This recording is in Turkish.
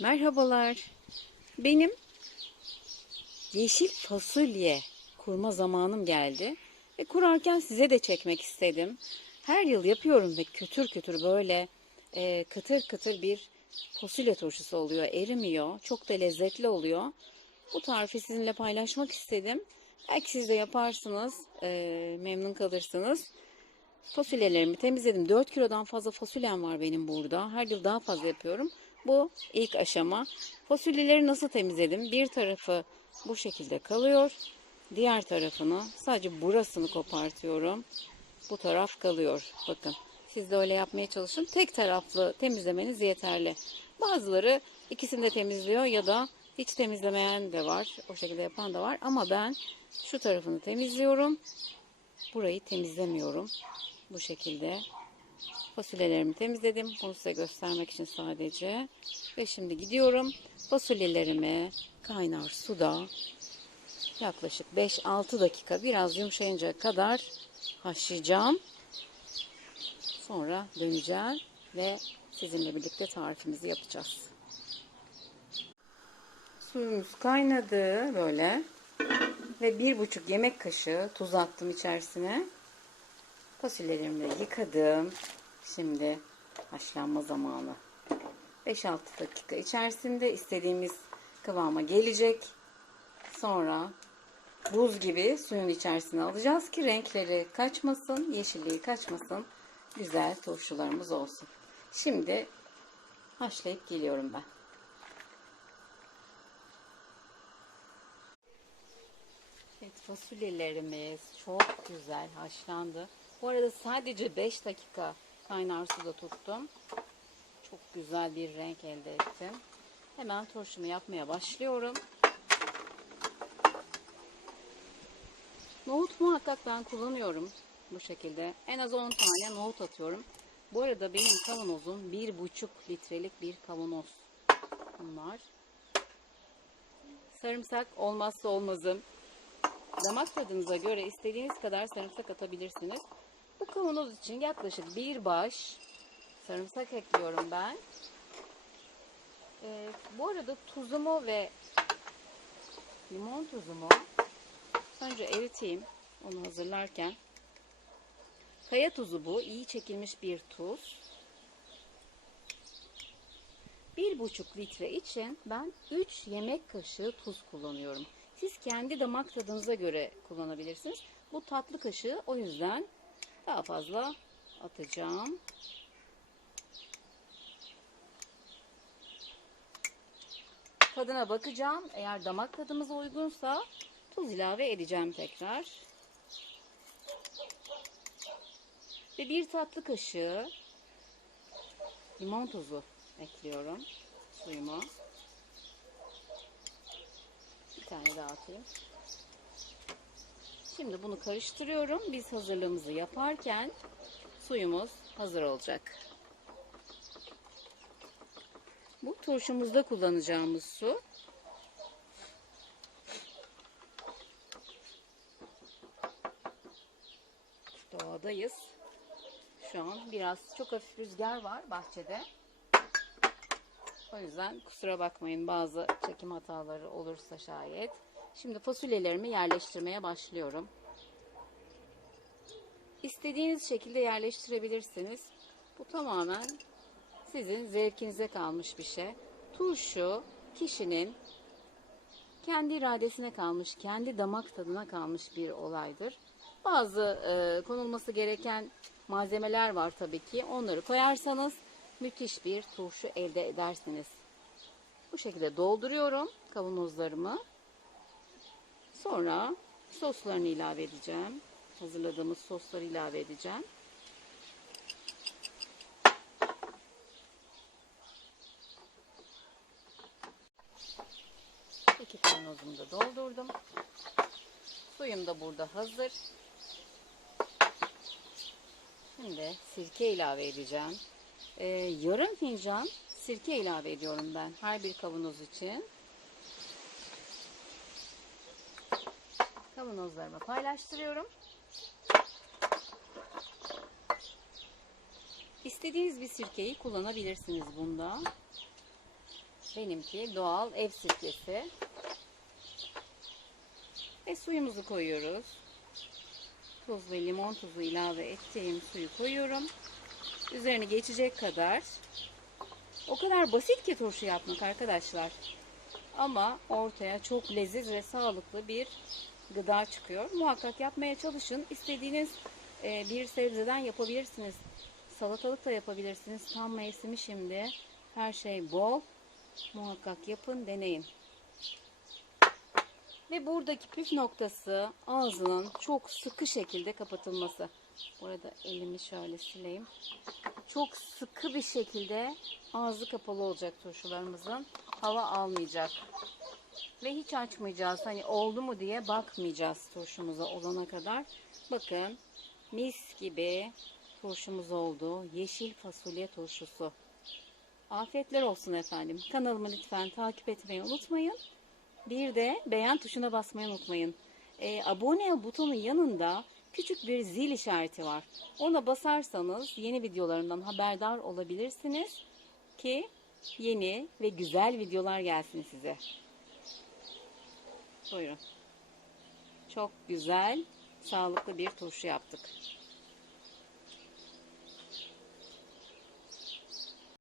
Merhabalar. Benim yeşil fasulye kurma zamanım geldi. Ve kurarken size de çekmek istedim. Her yıl yapıyorum ve kütür kütür böyle e, kıtır kıtır bir fasulye turşusu oluyor. Erimiyor. Çok da lezzetli oluyor. Bu tarifi sizinle paylaşmak istedim. Belki siz de yaparsınız. e, memnun kalırsınız. Fasulyelerimi temizledim. 4 kilodan fazla fasulyem var benim burada. Her yıl daha fazla yapıyorum. Bu ilk aşama. Fasulyeleri nasıl temizledim? Bir tarafı bu şekilde kalıyor. Diğer tarafını sadece burasını kopartıyorum. Bu taraf kalıyor. Bakın siz de öyle yapmaya çalışın. Tek taraflı temizlemeniz yeterli. Bazıları ikisini de temizliyor ya da hiç temizlemeyen de var. O şekilde yapan da var. Ama ben şu tarafını temizliyorum. Burayı temizlemiyorum. Bu şekilde fasulyelerimi temizledim. Bunu size göstermek için sadece. Ve şimdi gidiyorum. Fasulyelerimi kaynar suda yaklaşık 5-6 dakika biraz yumuşayıncaya kadar haşlayacağım. Sonra döneceğim ve sizinle birlikte tarifimizi yapacağız. Suyumuz kaynadı böyle ve bir buçuk yemek kaşığı tuz attım içerisine. Fasulyelerimi de yıkadım. Şimdi haşlanma zamanı. 5-6 dakika içerisinde istediğimiz kıvama gelecek. Sonra buz gibi suyun içerisine alacağız ki renkleri kaçmasın, yeşilliği kaçmasın. Güzel turşularımız olsun. Şimdi haşlayıp geliyorum ben. Evet fasulyelerimiz çok güzel haşlandı. Bu arada sadece 5 dakika kaynar suda tuttum. Çok güzel bir renk elde ettim. Hemen turşumu yapmaya başlıyorum. Nohut muhakkak ben kullanıyorum bu şekilde. En az 10 tane nohut atıyorum. Bu arada benim kavanozum 1,5 litrelik bir kavanoz. Bunlar. Sarımsak olmazsa olmazım. Damak tadınıza göre istediğiniz kadar sarımsak atabilirsiniz. Kavanoz için yaklaşık bir baş sarımsak ekliyorum ben. Ee, bu arada tuzumu ve limon tuzumu önce eriteyim onu hazırlarken. Kaya tuzu bu. iyi çekilmiş bir tuz. Bir buçuk litre için ben 3 yemek kaşığı tuz kullanıyorum. Siz kendi damak tadınıza göre kullanabilirsiniz. Bu tatlı kaşığı o yüzden daha fazla atacağım. Tadına bakacağım. Eğer damak tadımıza uygunsa tuz ilave edeceğim tekrar. Ve bir tatlı kaşığı limon tuzu ekliyorum suyuma. Bir tane daha atayım. Şimdi bunu karıştırıyorum. Biz hazırlığımızı yaparken suyumuz hazır olacak. Bu turşumuzda kullanacağımız su. Doğadayız. Şu an biraz çok hafif rüzgar var bahçede. O yüzden kusura bakmayın bazı çekim hataları olursa şayet. Şimdi fasulyelerimi yerleştirmeye başlıyorum. İstediğiniz şekilde yerleştirebilirsiniz. Bu tamamen sizin zevkinize kalmış bir şey. Turşu kişinin kendi iradesine kalmış, kendi damak tadına kalmış bir olaydır. Bazı e, konulması gereken malzemeler var tabii ki. Onları koyarsanız müthiş bir turşu elde edersiniz. Bu şekilde dolduruyorum kavanozlarımı. Sonra soslarını ilave edeceğim. Hazırladığımız sosları ilave edeceğim. İki kavanozumu da doldurdum. Suyum da burada hazır. Şimdi sirke ilave edeceğim. Ee, yarım fincan sirke ilave ediyorum ben her bir kavanoz için. Kavanozlarımı paylaştırıyorum. İstediğiniz bir sirkeyi kullanabilirsiniz bunda. Benimki doğal ev sirkesi. Ve suyumuzu koyuyoruz. Tuz ve limon tuzu ilave ettiğim suyu koyuyorum. Üzerine geçecek kadar. O kadar basit ki turşu yapmak arkadaşlar. Ama ortaya çok leziz ve sağlıklı bir gıda çıkıyor. Muhakkak yapmaya çalışın. İstediğiniz e, bir sebzeden yapabilirsiniz. Salatalık da yapabilirsiniz. Tam mevsimi şimdi. Her şey bol. Muhakkak yapın, deneyin. Ve buradaki püf noktası ağzının çok sıkı şekilde kapatılması. Bu arada elimi şöyle sileyim. Çok sıkı bir şekilde ağzı kapalı olacak turşularımızın. Hava almayacak. Ve hiç açmayacağız. Hani oldu mu diye bakmayacağız turşumuza olana kadar. Bakın mis gibi turşumuz oldu. Yeşil fasulye turşusu. Afiyetler olsun efendim. Kanalımı lütfen takip etmeyi unutmayın. Bir de beğen tuşuna basmayı unutmayın. Ee, abone butonu yanında küçük bir zil işareti var. Ona basarsanız yeni videolarımdan haberdar olabilirsiniz ki yeni ve güzel videolar gelsin size. Buyurun. Çok güzel, sağlıklı bir turşu yaptık.